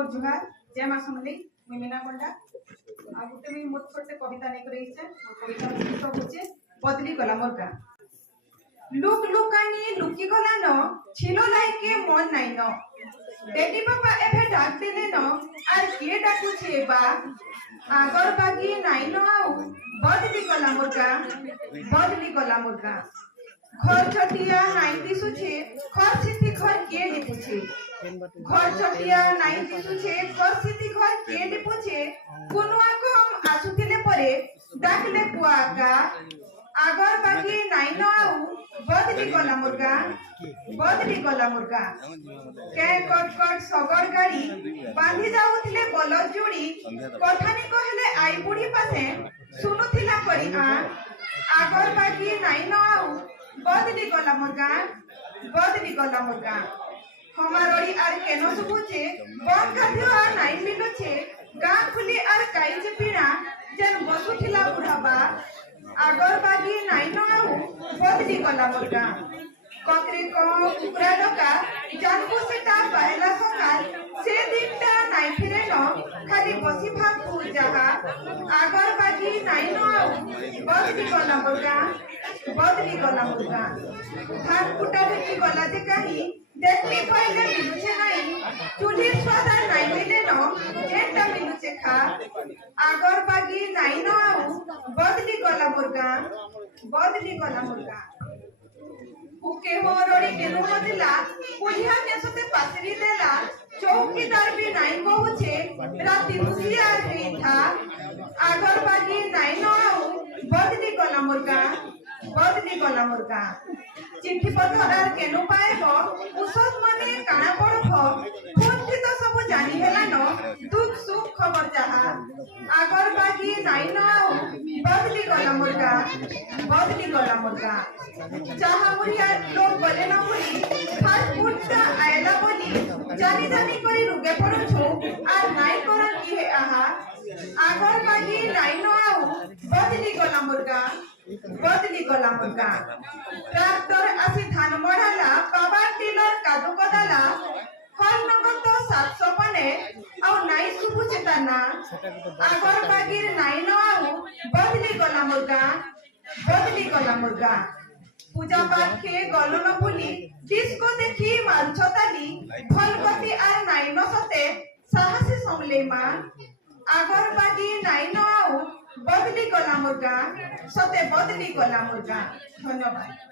मोर जुहार जय मां समली मैं मीना पंडा आ गुटे मी मोर छोटे कविता नै रही छे मोर कविता शीर्षक होचे बदली गला मोर गां लुक लुकानी लुकी गला न छिलो लाइके मन नाइ न डेडी बाबा एभे डाक देले न आर के डाकू छे बा आगर बागी नाइ न आउ बदली गला मोर गां बदली गला मोर गां घर छटिया नाइ दिसुछे घर सिथि घर के लिपुछे घर छटिया नाइ दिसुछे घर सिथि घर के लिपुछे कुनुआ को हम आसुथिले परे डाकले कुआका आगर बागी नाइ न आउ बदली गला मुर्गा बदली गला मुर्गा के कट कट सगर गाड़ी बांधी जाउथिले बल जोड़ी कथानी कहले आई बुढ़ी पासे सुनुथिला करी आ आगर बागी नाइ न आउ बदली गला मुर्गा बदली गला मुर्गा हमारोड़ी आर केनो सुबुचे बन गाधिवा नाइ मिलुछे गां खुली आर काइचे पीना जन बसुथिला बुढ़ाबा आगर बागी नाइ न आउ बदली गला मुर्गा ककरे को कुकरा डका जानबो सेटा पहला सकाल से दिनटा नाइ फिरे न खाली बसी भागू जहा आगर बागी नाइ न आउ बदली गला मुर्गा बदली गला मुर्गा धान कुटा ढेकी गला जे काही देखली पहले मिलुछे नाइ चूल्ही स्वादा नाइ मिले न जेटा मिलुछे खा आगर बागी नाइ न आउ बदली गला मुर्गा बदली गला मुर्गा उके होरोड़ी केनु मदिला पुलिया नेसते पासरी देला चौकीदार भी नाइ कहूछे राती हुसिया रही था आगर बागी नाइ न आउ बदली गला मुर्गा बदली गला मुर्गा चिट्ठी पत्रार केनु पाएबो उसत मने काना पड़ो फोन थी तो सब जानी हेला न दुख सुख खबर चाहा आगर बागी नाइ न आउ बदली गला मुर्गा बदली गला मुर्गा चाहा मुरिया लोग बोले न बोली फास्ट फूडटा आयला बोली जानी जानी करी रुगे पड़ो छो आर नाइ करन की हे आहा आगर बागी नाइ न आउ बदली गला मुर्गा बदली गला मुर्गा ट्रैक्टर आसी धान मढ़ाला पावर टिलर कादू कदाला हल नगद 750 आउ नाइ सुबु चेताना आगर बागी नाइ न आउ बदली गला मुर्गा बदली गला मुर्गा पूजा पाठ के गलो न भूली डिस्को देखी मारुछताली भल गति आर नाइ न सते साहसी समले मा आगर बागी नाइ न आउ बदली गला मुर्गा सते बदली गला मुर्गा धन्यवाद।